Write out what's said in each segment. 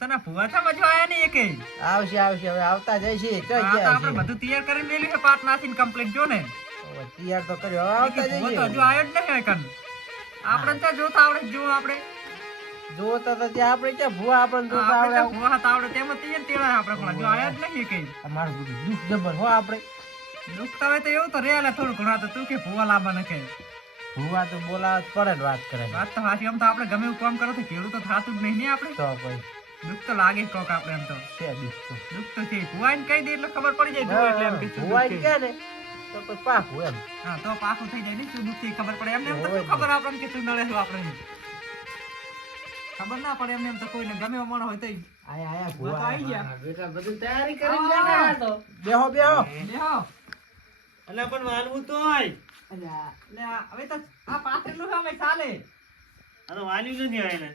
તને ભૂવા છે મજો આયા ને એકે આવશે આવશે હવે આવતા જઈશે આ ચઈ તો ગયા આપણે બધું તૈયાર કરીને મેલ્યું છે પાટ નાખીને કમ્પ્લીટ જો ને તૈયાર તો કર્યો હવે આવતા ભૂવો તો જઈશે હજુ આયો જ નહીં કન આપણે ત્યાં જોતા આવડે જો આપણે જોતા તો ત્યાં આપણે ક્યાં ભૂવા આપણને જોતા આપણે આવડે ભૂવા હતા આવડે તેમાં તૈયાર તેડા આપણે પણ હજુ આયા જ નહીં એકે અમારું બધું દુઃખ જબર હો આપણે દુખતા હોય તો એવું તો રેલા થોડું ઘણા તો તું કે ભૂવા લાંબા નખે ભૂવા તો બોલાવ પડે ને વાત કરે વાત તો હાચી આમ તો આપણે ગમે એવું કામ કરો તો કેવું તો થાતું જ નહીં ને આપણે તો ભાઈ દુઃખ તો લાગે જ કોક આપણે એમ તો છે દુઃખ તો દુઃખ તો છે ભૂવાને કહી દે એટલે ખબર પડી જાય જો એટલે એમ કે શું ભૂવા દુઃખ કે છે. ને તો પછી પાકું એમ હા તો પાકું થઈ જાય ને શું દુઃખ છે ખબર પડે એમને એમ તો હોય શું ખબર આપણને કે શું નડે છે આપણને ખબર ના પડે એમને એમ તો કોઈને ગમે એવો માણસ હોય તો આયા ભૂવા તો ભૂવા આવી ગયા બેટા બધું તૈયારી કરીને આવો, બેઠા આવો. તો બેહો બેહો બેહો એટલે પણ વાલવું તો હોય અલ્યા લે હવે તો આ પાથરેલું છે અમે ચાલે અરે વાલ્યું નથી આને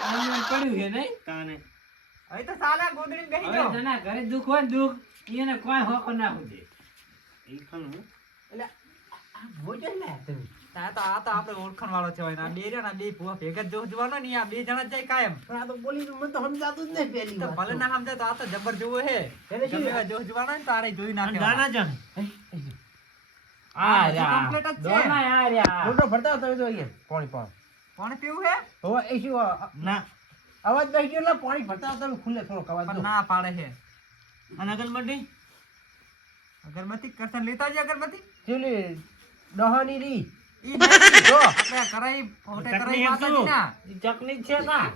આનું પડ્યું છે નહીં કાને હવે તો ચાલે આ ગોદડીમાં બેસી હવે જાઓ જેના ઘરે દુઃખ હોય ને દુઃખ એને કોઈ હોકો ના હોય એ ખરું અલ્યા આ ભોજન લે તમે આ તો આપણે ઓળખાણ વાળો છે હોય ને આ બે રહ્યા ને આ બે ભૂવા ભેગા જ જોવાનો ને આ બે જણા જ જાય કાયમ પણ આ તો બોલી મને તો સમજાતું જ નહીં પહેલી તો વાર ભલે ના સમજાય તો આ તો જબર જોવો હે એને શું ગમે એવા જોશ જોવાનો હોય ને તારે જોઈ નાખે ગાના જણ આ હજી રહ્યા complete જ છે. દોના આ રહ્યા મોટો ફરતા તમે તો અહીંયા પાણી પાણી પાણી પીવું હે હવે એ શું ના અવાજ બેસી ગયો એટલે પાણી ફરતા તમે ખુલ્લે થોડોક અવાજ પણ દો ના પાડે છે અને અગરબત્તી અગરબત્તી કરતા લેતા જ અગરબત્તી ચીલી દહાની રી ઈ નહીં. જો આપણે કરાઈ ફોટે ચટણી કરાઈ એક માતાજી શું? ના ઈ ચકની જ છે ના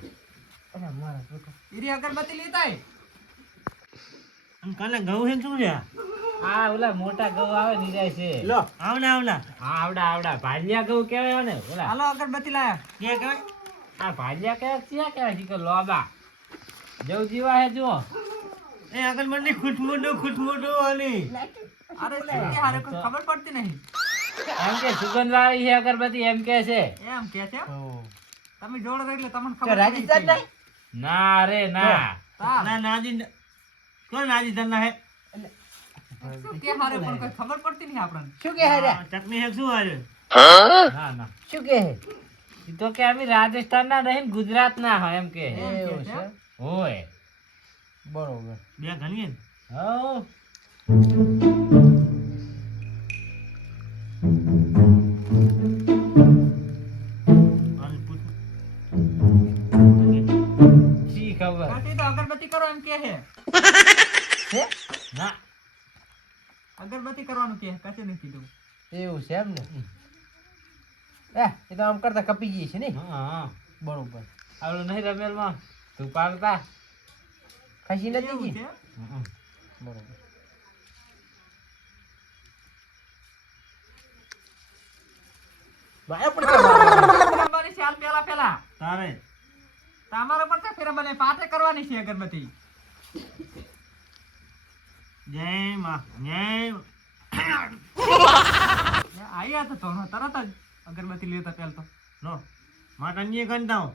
અરે મારા છોકરા ઈરી અગરબત્તી લેતાય અને કાલે ઘઉં છે ને શું છે આ ઓલા મોટા ઘઉં આવે નિરાય છે લો આવડા આવડા હા આવડા ભાલિયા ઘઉં કહેવાય ને ઓલા હાલો અગરબત્તી લાયા કે કહેવાય આ ભાલિયા કહેવાય ક્યાં કહેવાય છે કે લોબા જવ જીવા હે જુઓ એ અગરબત્તી ખૂટમોટું આની અરે શું કે હારે કોઈ ખબર પડતી નહીં એમ કે સુગંધ વાળી છે અગરબત્તી એમ કે છે એમ કે છે ઓ તમે જોડો તો એટલે તમને તો ખબર રાજસ્થાન નહીં ના રે ના તાર. ના નાજી કોણ નાજી તને હે શું કે હારે પણ કોઈ ખબર પડતી નહીં આપણને શું કે હે ચટણી હે શું આજે ના ના શું કે હે ઈ તો કે અમે રાજસ્થાન ના નહીં ગુજરાત ના હોય એમ કે એવું છે હોય બરોબર બે ઘણી ને હો અને પૂછ શી ખબર કાંટી તો અગરબત્તી કરો એમ કે છે છે ના અગરબત્તી કરવાનું કે કશે નહીં કીધું એવું છે એમ ને એ તો આમ કરતા કપી ગઈ છે ને હા બરોબર આવડું નહીં રમેલ માં તું પાડતા ખસી નથી એવું ગઈ છે બરોબર ભાઈ પણ ફેરવવાની છે હાલ પેલા તારે તમારા પર છે ફેરવવાની પાટે કરવાની છે અગરબત્તી જય માં જય આયા તો તરત જ અગરબત્તી લેતા પેલ તો લો માં કન્યે કંટાવ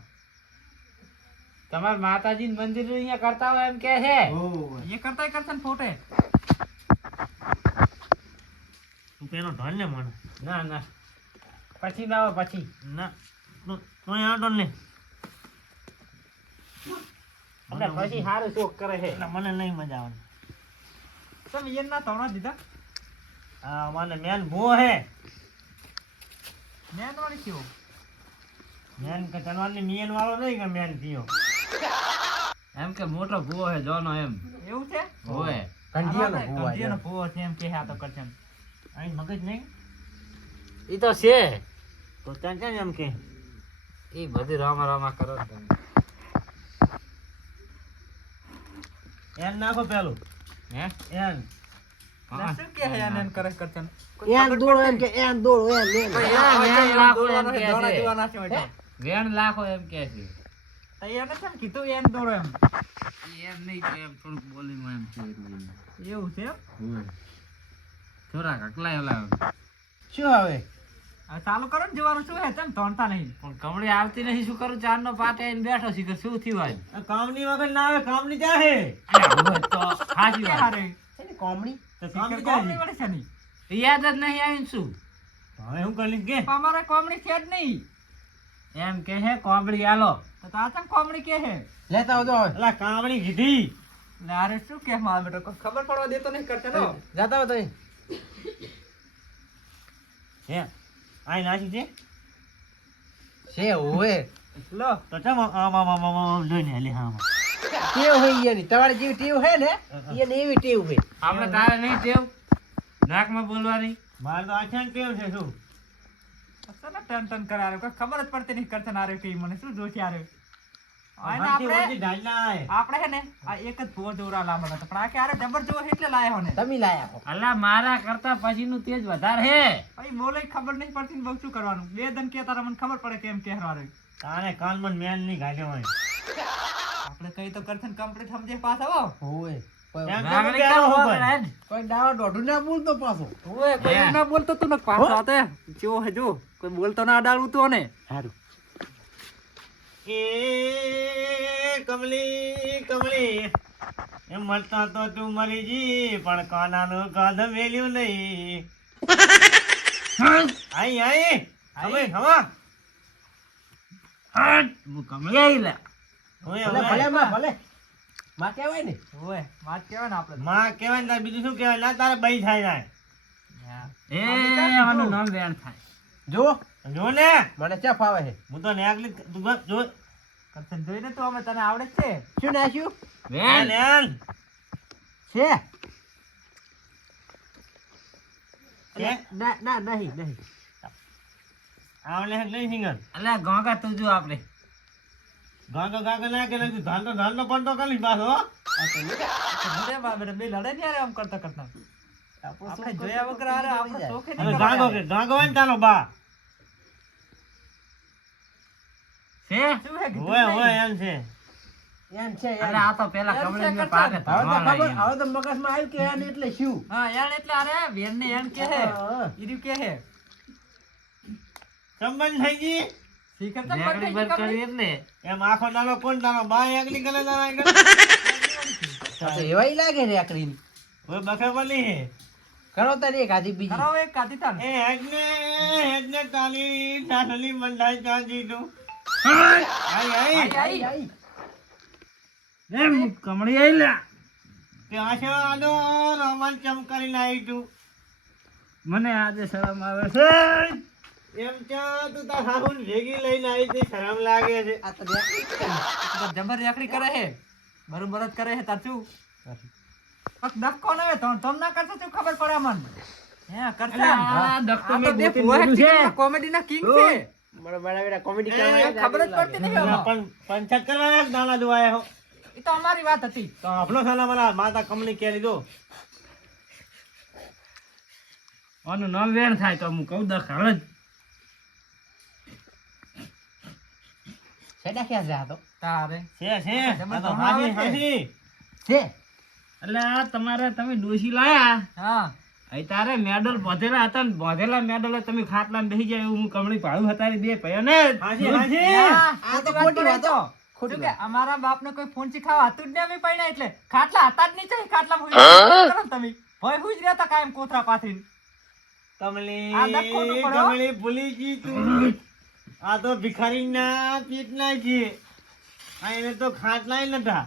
તમાર માતાજી મંદિર અહીંયા કરતા હોય એમ કે છે એ કરતા કરશે ને ફોટે તું પેલો ઢોલ ને મને ના ના પછી ના આવે પછી ના તો આ ઢોલ ને એટલે પછી સારું શોખ કરે છે એટલે મને નહીં મજા આવે તમે એમ ના તોડા દીધા આ મને મેન ભો હે મેં તમારી કેવો મેન કે તનવારની મિયન વાળો નહીં કે મેન થયો એમ કે મોટો ભૂવો છે જોનો એમ એવું છે હોય કંઢિયાનો ભૂવા કંઢિયાનો ભૂવો છે એમ કે આ તો કરશે એમ. અહીં મગજ નહીં ઈ તો છે તો ત્યાં ક્યાં એમ કે ઈ બધી રામા રામા કરો ને તમે એન નાખો પેલું હે એન એટલે શું કે હે એને એમ કરે કરશે એમ? એન દોડો એમ કે એન દોડો એન એન વેણ લાખો એમ દોડવાનો છે, કે દોડા છે જોવાના છે હોય તો. વેણ લાખો એમ કે છે તો એને છે ને કીધું એમ દોડો એમ એમ નહીં તો એમ થોડુંક બોલીમાં એમ છે એવું છે એમ? હોય થોડા કકલાય ઓલા શું હવે હવે ચાલુ કરો ને જોવાનું શું હે તેમ તોડતા નહીં પણ કમળી આવતી નહીં શું કરું ચાર નો પાટે આઈને બેઠો છે કે શું થયું આજ આ કામની વગર ના આવે કામની ક્યાં હે અલ્યા, હોય તો સાચી કે વાત હારે એની કોમડી તો સ્પીકર કામની કોમડી ક્યાં વળી છે નહીં યાદ જ નહીં આવીને શું હવે હું કરી કે પણ અમારે કોમડી છે જ નહીં એમ કે હે કોમળી આલો તો આ ચમ કોમડી કે હે લેતા આવજો હવે. અલા કામણી કીધી લે અરે શું કે માર બેટો કોઈ ખબર પડવા દેતો નહીં કરતે નો જાતા હો તમે. હે આઈ નાખી છે છે ઓવે. લો તો ચમ આમ જોઈને હાલી હા ટેવ હોય એની. તમારી જેવી ટેવ હે ને એની એવી ટેવ હોય. આપણે તારે નહીં ટેવ નાકમાં બોલવાની. માર તો આછાન ટેવ છે શું અસલ ટન ટન કરારે કોઈ ખબર જ પડતી નહીં કરતે નારે કે મને શું જોથી આરે આને હાથી આપણે વળતી ઢાલના આય આપણે હે ને આ એક જ ભૂવો જોરા લાંબા હતા પણ આ કે આરે જબર જોવો એટલે લાયા હો ને તમે લાયા હો. અલા મારા કરતા પછીનું તેજ વધારે હે. ભાઈ મોલે ખબર નહીં પડતી ને બહુ શું કરવાનું બે દન કે તારા મને ખબર પડે કેમ કહેવારે તારે કાનમાં મેન ની ગાલ્યો હોય આપણે કઈ તો કરતે કમ્પ્લીટ સમજે પાસ આવો ઓવે. કોઈ એમ નાગરિક કેમ તો કે હોય ને. કોઈ દાવા દોઢું ના બોલતો પાછો. ઓય કોઈ ના બોલતો તું ને પાસ આતે જો હે જો કોઈ બોલતો ના અડાડું તો ને સારું. એ કમલી કમલી એમ મળતા તો તું મરી જી પણ કાનાનું કાંધ મેલ્યું નહીં આઈ આઈ હવે હવા હું કમળી આઈ લે. ઓય ભલે ભલે હવે માં ભલે. માં કહેવાય ને. ઓય વાત કેવાય ને આપણે માં કહેવાય ને તારે બીજું શું કહેવાય ના તારે બઈ થાય જાય એ આનું નામ વેણ થાય. જો જો ને મને ચા ફાવે છે. હું તો નેકલી તું બસ જો કરતે જોઈને તો અમે તને આવડે જ છે શું નાખ્યું વેણ નેન છે? કે ના ના નહીં નહીં. આવલે હે નહીં સિંગર અલા ગોગા તું જો આપણે ગાગો ગાગો ના કે નથી ધાન તો પણ તો કરી પાછો અરે બા બેટા બે લડે ને યાર આમ કરતા કરતા આપણે જોયા વગર આરે આપણે શોખે હવે નહીં ગાગો કે ગાગો હોય ને તારો બા છે. શું હે કીધું હોય નહીં? હોય એમ છે એમ છે અલા આ તો પેલા એમ કમળી છે મેં કરતા. પાકે હવે તો ધરવા ખબર લાગી. હવે તો મગજમાં આવ્યું કે આને એટલે શું. હા યાર એટલે અરે વેન ને એન કે હે હા. ઈર્યું કે હે સંબંધ થઈ ગઈ શીખર તો નેકળી પણ બંધ કઈ કરી એટલે એમ આખો નાનો કોણ તારો બા એકલી કરે તારા આગળ આ તો એવાય લાગે ને આકડીની. હવે બખે બોલી હે કરો તારી એક આધી બીજી. કરાવો એક કાધી તાન એ હેડને તાલી નાસલી મંડાઈ ચાંદી તું આઈ, આઈ આઈ. આઈ. એ હું કમળી આઈ લે. કે આશો આનો રોમાન ચમકારી લાવી તું મને આજે શરમ આવે છે. એમ ચા તું તાર હાહુન ભેગી લઈને આવી તે શરમ લાગે છે આ તો રેકડી જ કરી. તો જબર રેકડી કરે હે બરોબર જ કરે હે તાચું પક ડક્કો ન હે તો ના કરશે તો ખબર પડે મન હે કરશે અલા, આ ડક્કો આ તો મેં બે ગોતીને ભુવા લીધું છે. ટીવીના કોમેડીના કિંગ છે મને બરાબર કોમેડી એ કરવા ખબર જ પડતી નહીં પેલા આમાં. પણ પંચક કરવા દાણા દુવાય હો એ તો અમારી વાત હતી તો આપણો સાલા મારા માતા કમલી કે લીધો આનું નામ વેણ થાય તો હું કહું દખ હાલ જ. છેડા ક્યાં જા તો તારે છે છે જબર આ તો ભણવા આવે હાજી છે. હાજી છે. એટલે આ તમારે તમે ડોશી લાયા હા અહીં તારે મેડલ બાંધેલા હતા ને બાંધેલા મેડલ તમે ખાટલામાં બેસી જાય એવું હું કમળી ભાડું હતારી દે પયો ને હાજી હાજી હા, આ તો ખોટી ખોટી વાત વાતો. તો. ખોટી શું કે વાત. અમારા બાપને કોઈ ફોન શીખાવા હતું જ ને અમે પૈણા એટલે ખાટલા હતા જ નહીં ચાહી ખાટલામાં હુઈ કરો ને તમે ભય હુઈ જ રહેતા કાયમ કોથરા પાથરીને કમલી આ દખ ખોટું પડે હો. કમલી ભૂલી ગઈ તું આ તો ભિખારી ના પીટ ના છે આ એને તો ખાટલાય નતા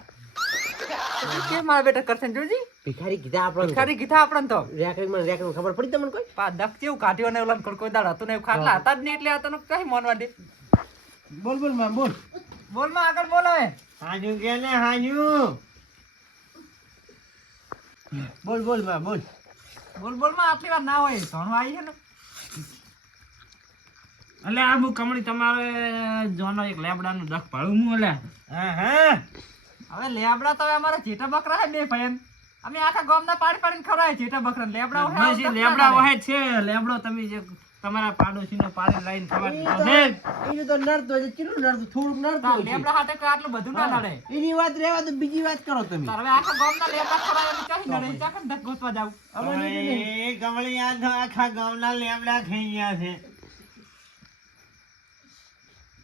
કે મારા બેટા કરશે જોજી ભિખારી કીધા આપણને. ખરી કીધા આપણને તો રેકડી ખબર પડી તમને કોઈ? પા દખ જેવું કાઢ્યો ને ઓલા કોઈ દાડ હતું ને એવું ખાટલા હતા જ નહીં એટલે આ તને કઈ મોનવા દે બોલ બોલ માં બોલ. બોલ માં આગળ બોલ હવે હાજુ કે ને હાજુ બોલ બોલ માં બોલ. બોલ બોલ માં આટલી વાર ના હોય ધણું આવી છે ને એટલે આ હું કમળી તમારે જોનો એક લેબડાનું દખ ભાડું હું અલ્યા. હા હા હવે લેબડા તો હવે અમારા જેઠા બકરા હે બે ભાઈ અમે આખા ગામના પાડી પાડીને ખવડાય જેઠા બકરા લેબડા હોય બસ એ લેબડા વહે જ છે લેબડો તમે જે તમારા પાડોશીનો પાડી લઈને ખબર એનું તો નડતું હોય છે. કેટલું નડતું? થોડુંક નડતું હોય છે. લેબડા હાટે કોઈ આટલું બધું ના નડે એની વાત રહેવા તો બીજી વાત કરો તમે. તાર હવે આખા ગામના લેબડા ખવડાય એમ ચાહી નડે ચાખન ધક ગોતવા જાવ અમને તો નહીં. કમળી કમળી આ તો આખા ગામના લેમડા ખાઈ ગયા છે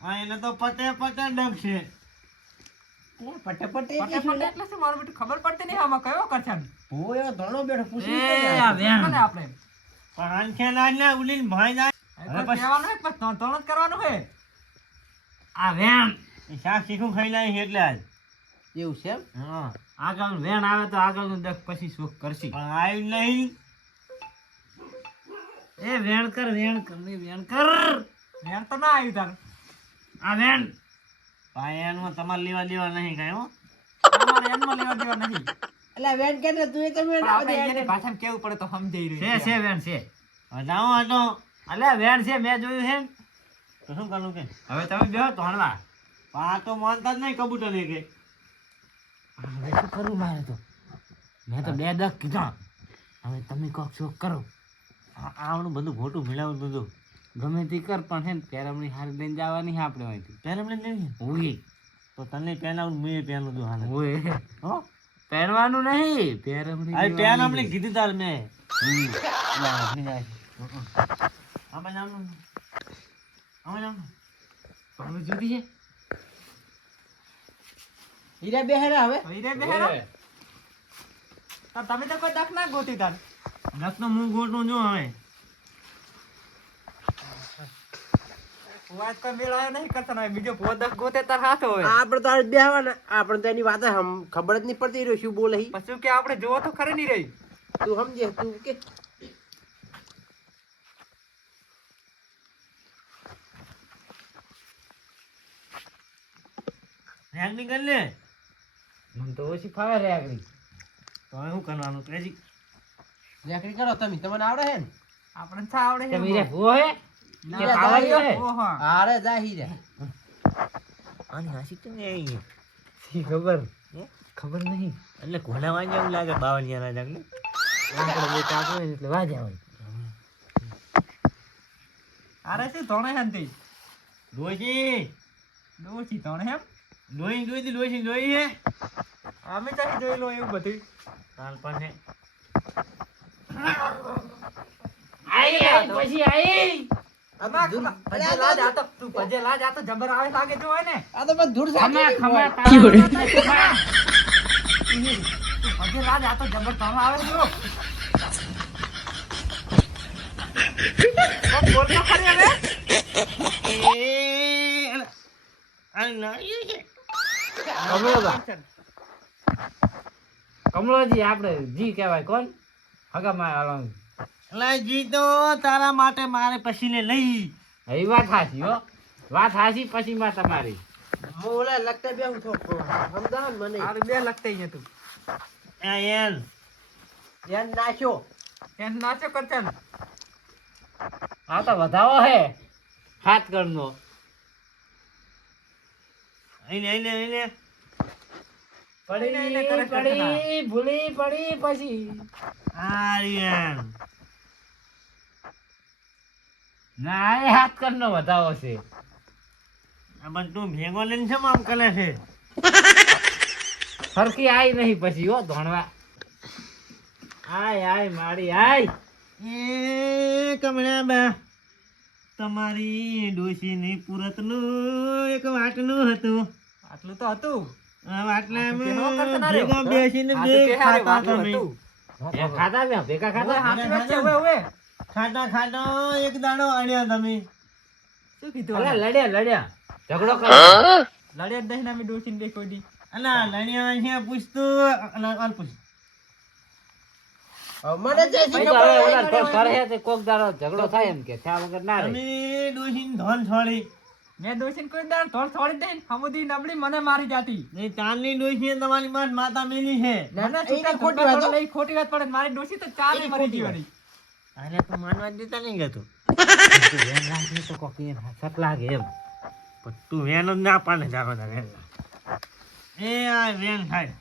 આ એને તો પટે પટે ડગ છે પટે પટે પટે પટે એટલે શું મારું બેટું ખબર પડતી નહીં આમાં કયો કરશે હું એવો ધણો બેઠો પૂછી એ આ વેણ. કોને આપણે પણ હાંખે ના ને ઉલીને ભાઈ જાય હવે કહેવાનું હે પણ તણ જ કરવાનું હે આ વેણ એ શાક શીખું ખાઈ લાવી એટલે આજ એવું છે એમ? હા આગળ વેણ આવે તો આગળનું દખ પછી સુખ કરશી. પણ આવ્યું નહીં. એ વેણ કર ને વેણ કર. મેં તો ના આવ્યું તાર આ વેણ પાયામાં તમારે લેવા દેવા નહીં કાંઈ હો. અમારે એનમાં લેવા દેવા નહીં. અલા વેણ કે ને તું એ તમે પણ આપણે અહીંયાની ભાષામાં કેવું પડે તો સમજાઈ રહ્યું છે વેણ છે. હવે જાઓ હતો અલ્યા વેણ છે મેં જોયું છે ને. તો શું કરવું કે હવે તમે બેહો તોણવા. પણ આ તો માનતા જ નહીં કબૂતર ને કે હવે શું કરવું મારે તો? મેં તો 2 દખ કીધા. હવે તમે કોક શોખ કરો. આવડું બધું ખોટું મિલાવું બધું ગમે તે કર પણ હે ને પેરમણી હારી લઈને જવાની છે આપણે અહીંથી. પહેલા નહીં ઓય તો તને પેન આવું મુએ પેન દઉં હાલે ઓય હો પહેરવાનું નહીં પેરમણી આ પેન લેવાની. આપણે કીધી તાર મેં હમ. આમાં જામ આમાં જામ હવે જુદી છે. હીરા બેહેરા હવે હીરે બેહેરો તો તમે તો કોઈ દખ ના ગોતી તાર દસનો મું ગોટનું જો હવે વાત કોઈ મેળ આવ્યો નહીં કરતા ને બીજો ભૂવો દખ ગોતે તાર હાથો હોય આપણે તો આજ બેહવાના આપણે તો એની વાત ખબર જ નહીં પડતી રહ્યો શું બોલે ઈ. પછી કે આપણે જોવો તો ખરી નહીં રહી તું સમજે તું કે રેગની કર લે મને તો ઓછી ફાવે રે આગળ. તો હવે શું કરવાનું ત્રેજી રેકડી કરો તમે તમને આવડે હે ને આપણે છા આવડે છે તમે રે ભૂવો હે ના, કે ખાવા ગયો હે? ઓહો. હારે જા હીરા આની હાસી તો નહીં આવી શી ખબર ખબર નહીં. એટલે ઘોડા વાંજે એવું લાગે બાવળિયાના જાગને આપણે બે કાપો હોય ને એટલે વાજા હોય. અરે શું ધોણે હે ને ડોશી ડોસી ધોણે એમ ડોશી હે અમે ચાહી જોઈ લો એવું બધું તાલ પણ હે આઈ પછી આઈ. ના, ભજે લાજ આ તો તું ભજે લાજ આ તો જબર આવે લાગે જો હોય ને આ તો બસ ધૂળ ખમા સાચી ખમા હોય. ખમા. તું ભજે લાજ આ તો જબર ધોણે આવે જો કોક બોલ તો ખરી હવે કમળોજી આપણે જી કહેવાય કોણ હગા માં જી તો તારા માટે મારે પછી ને લઈ એ વાત હાચી હો વાત હાચી પછી માં તમારી હું ઓલા લગતા બેહું થોડું સમજાવ ને મને આરે બે લગતા છે તું એન ધ્યાન નાખ્યો એન નાચો કરચન આ તો વધાવો હે હાથ કરનો આઈને પડી એને કરે પડી ભૂલી પડી પછી આર્યન ના એ હાથ કરનો વધાવો છે. આ બધું ભેગો લઈને છે આમ કરે છે ફરકી આઈ નહીં પછી હો ધોણવા આય મારી આય એ કમળા બા તમારી ડોશીની પુરતનું એક વાટનું હતું આટલું તો હતું આ વાટલામાં કેનો કરતા ના રહ્યો? ભેગા બેસીને આ બે તો કે હારે ખાતા વાટલું તમે. હતું. એ ખાતા બે ભેગા ખાતા હાચી વાત છે, ઓવે, ઓવે. ખાતા એક દાડો અડ્યા તમે શું કીધું અલા આને? લડ્યા ઝઘડો કરો લડ્યા જ નહીં ને અમે ડોસીને બે કોઈ દી. અલા લણ્યા અહીંયા પૂછતું અલ પૂછ હવે મને જે પછી ખબર તો હવે હોય ઓલા કોઈ કરે તે કોક દાડો ઝઘડો થાય એમ કે થયા વગર ના રહે. તમે ડોશીને ધોન છોડી મેં ડોસીને કોઈ દાડો ધોળ છોડી દઈ ને હમુદી નબળી મને મારી જાતી. ને ચાંદની ડોશીએ તમારી માં માતા મેલી છે ના, મને એની છૂટા ખોટી વાત હો. ધોળા લઈ ખોટી વાત પડે ને મારી ડોસી તો ચાલે એની મરી ખોટી જીવાની. અરે તું માનવા જ દેતા નહીં ગયો તું વેણ રાખી તો કોક એમ સત લાગે એમ. પણ તું વેન જ ના પાડે જાગો વેન એ આ વેન થાય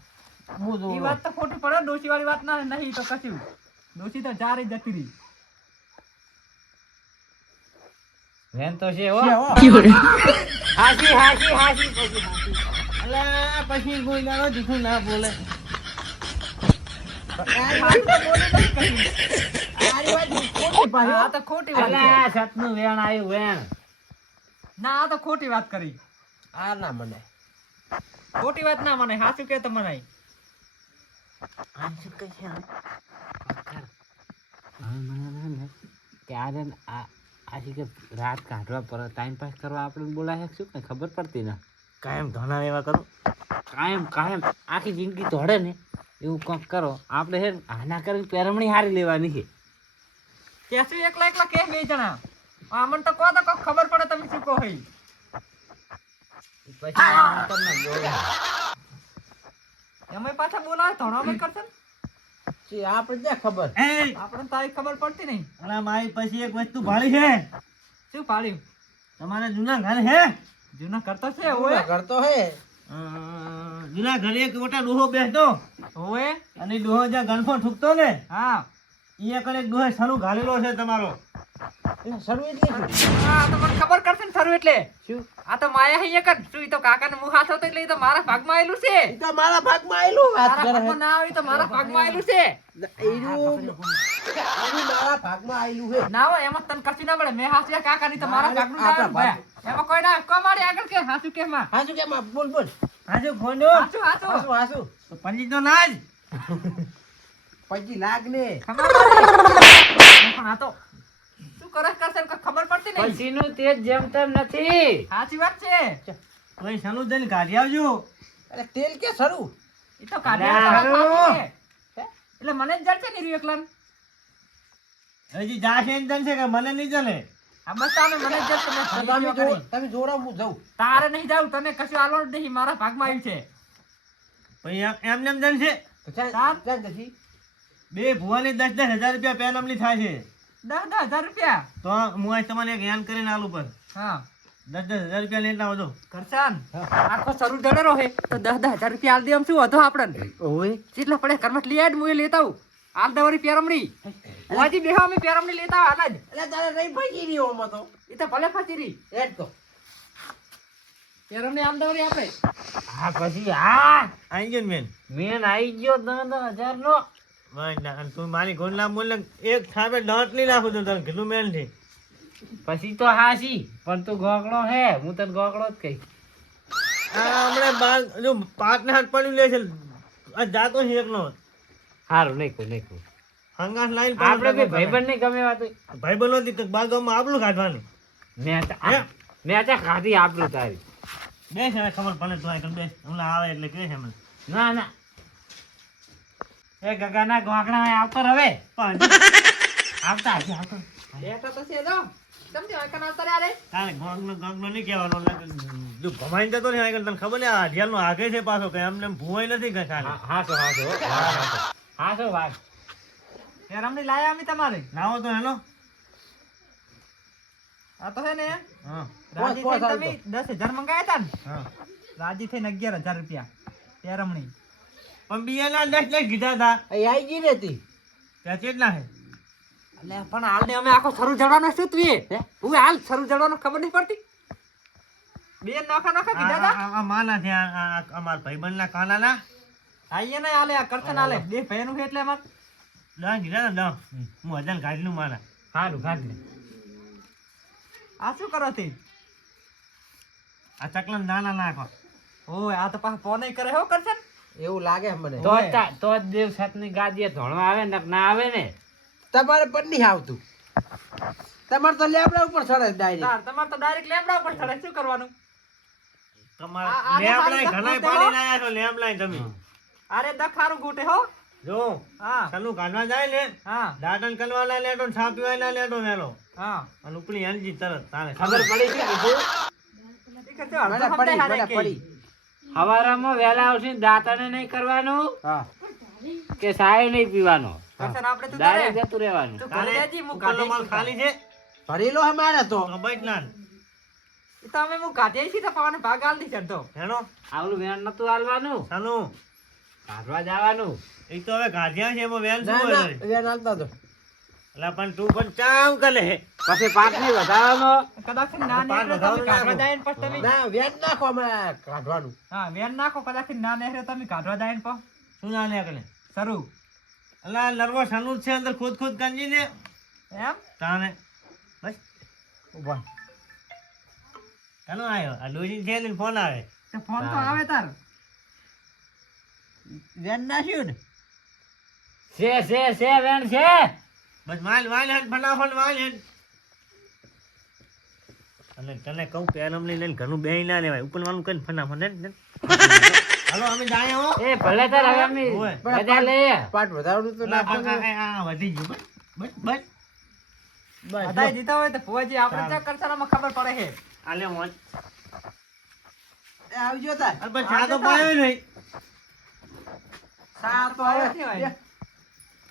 હું ઈ વાત તો ખોટી પડે ડોસી વાળી વાત ના નહીં તો કશું. ડોસી તો ચારે જતી રહી. વેણ તો છે હો છે હો. હાસી હાસી હાસી પછી હાસી. અલા પછી કોઈ દાડો જૂઠું ના બોલે સાચું તો બોલે નહીં કશું. આરી વાત ખોટી પાછી આ તો ખોટી વાત છે. અલા સતનું વેણ આવ્યું વેણ. ના આ તો ખોટી વાત કરી. આ ના મને ખોટી વાત ના મને સાચું કે તો મનાય. હવે મને છે ને કે આજે આશી કે રાત કાઢવા પર ટાઈમ પાસ કરવા આપણે બોલાય શું કઈ ખબર પડતી ના કાયમ ધોના એવા કરું. કાયમ કાયમ આખી જિંદગી દોડે ને એવું કંઈક કરો. આપણે હે આના કરીને પેરમણી હારી લેવાની છે. કેસું એકલા એકલા કે બે જણા આમન તો કહો તો કોક ખબર પડે તમે શું કહો હઈ. પછી આમ તમને જોડે. એમાંય પાછા બોલાવે ધોણામાં કરશે ને? છે આપણે ક્યાં ખબર એ આપણને તો આવી ખબર પડતી નહીં. અલા મારી પછી એક વસ્તુ ભાળી છે. શું પાડ્યું? તમારા જૂના ઘર હે? જૂનો કરતો છે ઓએ કરતો હે જૂના ઘરે એક મોટા ડોહો બેસતો ઓએ. અને ડોહો જ્યાં ગણફો ઠૂકતો ને હા અહીંયા કણે એક ડોહે સરું ઘાલેલો છે તમારો. એટલે શરૂ એટલે શું આ તો મને ખબર કરશે ને સારું એટલે. શું આ તો માયા હૈ એક જ. શું ઈ તો કાકાને મું હાથ હતો એટલે ઈ તો મારા ભાગમાં આયેલું છે. ઈ તો મારા ભાગમાં આયેલું વાત મારા કરે ભાગમાં ના આવી તો મારા ભાગમાં આયેલું છે. એનું મારા ભાગમાં આયેલું હે ના હોય એમાં તને કશું ના મળે. મેં હાસ્યા કાકાની તો મારા ભાગનું ના આવે ભયા. એમાં કોઈ ના કો મારી આગળ કે હાસુ કે માં હાસુ કે માં બોલ બોલ હાજો ખોંડો હાસુ હાસુ હાસુ હાસુ તો પંજી તો ના જ. પછી લાગ ને ખબર પડી. પણ આ તો શું કરસ કરશે ને કોઈ ખબર પડતી નહીં. પછીનું તેજ જેમ તેમ નથી. સાચી વાત છે. તો એ સનું જઈને કાઢી આવજો. અરે તેલ કે શરૂ ઈ તો કાઢ્યા તો બાપુ છે. એટલે મને જ જડશે ને રહ્યું એકલાને. હજી જાશે ને જશે કે મને નહીં જલે. આ બસ તમે મને જ જડશે. મેં તમે ફરી સેવા કરી. તમે જોડા હું જાઉં તારે નહીં જાવ તને કશું આલો જ નહીં. મારા ભાગમાં આવ્યું છે. પછી એમને એમ જશે. તો ચાલ ચાલ. ચાલ જશી બે ભુવાની 10,000 રૂપિયા પેનમની થાય છે. 10,000 રૂપિયા. તો હું આજ તમને એક યાન કરીને આલું પર હા 10,000 રૂપિયા લેતા આવજો. કરશાન આખો શરૂ જડેલો હે તો 10,000 રૂપિયા આલ દે આમ શું હતો આપણને. ઓય કેટલા પડે કરમટ લઈ આડ મુએ લેતા આવું. આલ દવરી પેરમણી વાજી બેહો અમે પેરમણી લેતા આવ હાલ જ. એટલે તારે નહીં પૈકી રહ્યો આમાં તો ઈ તો ભલે ફાતી રહી. એટ તો પેરમણી આલ દવરી આપણે. હા પછી હા આઈ ગયો ને બેન. મેન આવી ગયો 10,000 નો. અને તું મારી ગોળના બોલ એક થાપે દાંત નહીં નાખું તો તને કેટલું મેલ છે. પછી તો હાસી પણ તું ગોગડો હે. હું તને ગોગડો જ કહીશ. આ હમણાં બાર જો પાટને હાથ પડ્યું લે છે. આ જાતો છે એકલો. સારું નહીં કહું નહીં કહું. હંગાસ લાઈન આપણે બે ભાઈબંધ નહીં ગમે વાત. ભાઈબંધો થી બાર ગામમાં આબલું કાઢવાનું. મેં ખાધી આપણું તારી. બેસ હવે ખબર પડે તું આગળ બેસ. હમણાં આવે એટલે કે છે મને. ના ના એ ગગાના ગોગડા આવતો હવે પણ આવતા હશે આવતો. બેઠો તો છે જો. સમજો એકન આવતા રે. તારે ગોગનો નહીં કહેવાનો. જો ભમાઈ જતો ને આગળ તને ખબર ને આ અઢિયાળનો આગે છે પાછો કે એમને એમ ભૂવાય નથી કે ખાલી. હાસો હાસો હાસો વાત. પેરમણી લાયા અમે તમારે. લાવો તો હેલો. આ તો હે ને હા રાજી પોસ થઈને તમે 10,000 મંગાયા તા ને. હા રાજી થઈને 11,000 રૂપિયા પેરમણી. પણ બિયાના 10 કીધા હતા. અહીં આવી ગઈ રહેતી ત્યાં કેટલા છે? એટલે પણ હાલ ને અમે આખો શરૂ જડવાનો શું તું એ હું હાલ શરૂ જડવાનો ખબર નહીં પડતી. બે નોખા નોખા કીધા તા. આ માના છે આ અમાર ભાઈબંધના કાનાના. આઈએ ને આલે આ કરશન આલે બે ભાઈનું છે એટલે એમાં 10 કીધા ને 10. હું હજાર કાઢીનું માના. સારું કાઢ. આ શું કરો તે. આ ચકલા નાના નાખો. ઓય આ તો પાછા ફોન કરે હો કરશન. એવું લાગે મને તો જ દેવ સતની ગાદીએ ધોણવા આવે ને ના આવે ને. તમારે પણ નહીં આવતું તમારે તો લેબડા ઉપર ચડે ડાયરેક્ટ તાર તમાર તો ડાયરેક્ટ લેબડા ઉપર ચડે શું કરવાનું. તમારા લેમ્પ લાઈન ઘણાય પાડીને આયા છો લેમ્પ લાઈન તમે. અરે દખારું ઘૂંટે હો. જો હા સનું કાઢવા જાય ને હા દાંતણ કલવાના લેટો ને છાપ પીવાના લેટો મેલો હા અને ઉપલી હંજી તરત તારે ખબર પડી છે કીધું. ઈ કરતો અડધો મને પડી સમજાય હારે મને કે. પડી હવારામાં વહેલા આવશે દાંતને નહીં કરવાનું હા કે સાય નહીં પીવાનો. કરશન આપણે તું ડાયરેક્ટ તારે જતું રહેવાનું. તું તારે ઘરે રહેજી હું ઉપરનો માલ કાઢી ખાલી છે ભરેલો હે મારે તો બૈઠના ઈ તો અમે હું કાઢી છી તો પાવાનો ભાગ આલ દી ચડતો. હેનો આવલું વેણ નતું હાલવાનું સનું કાઢવા જવાનું. એ તો હવે ગાઢિયા છે એમાં વેન શું ના હોય ના તારી? વેન હાલતા તો એટલે પણ તું પણ ચામ કરે પછી પાક નહીં વધારવાનો. કદાચ ના પાક નેહરે તમે વધારો કાઢવા નાખો. જાય ને પછી તમે ના વેન નાખો અમે કાઢવાનું હા વેન નાખો કદાચ ના નેહરે તમે કાઢવા જાય ને પછી શું ના લે કરે શરૂ એટલે નર્વસ સનું છે અંદર ખુદ ખુદ કાંજી ને એમ તાને બસ ઉભા ચાલો આવ્યો આ ડોજી છે ને ફોન આવે તે ફોન તો આવે તાર. વેન નાખ્યું ને છે વેણ છે. બસ માલ હેડ ફટાફટ માલ હેડ અને તને કહું પેરમ લઈને ઘરનું બેહી ના લેવાય ઉપરવાનું કઈ ફનાફટ ને હાલો અમે જાય હો એ ભલે તાર હવે અમે ઓય. રજા લઈએ પાટ વધારવાનું તો ના પડે. વધી ગયું બસ બસ બધાય જીતા હોય તો ફુવાજી આપણે ચેક કરશે ને ખબર પડે છે. આલે મોજ એ આવજો તાર. અરે બસ ચા તો પાયો નહીં સા તો આવે. નથી હોય.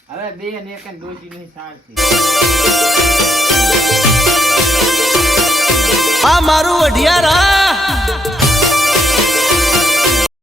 હવે બે ને એક ડોસી નહીં સારથી આ મારું અઢિયારા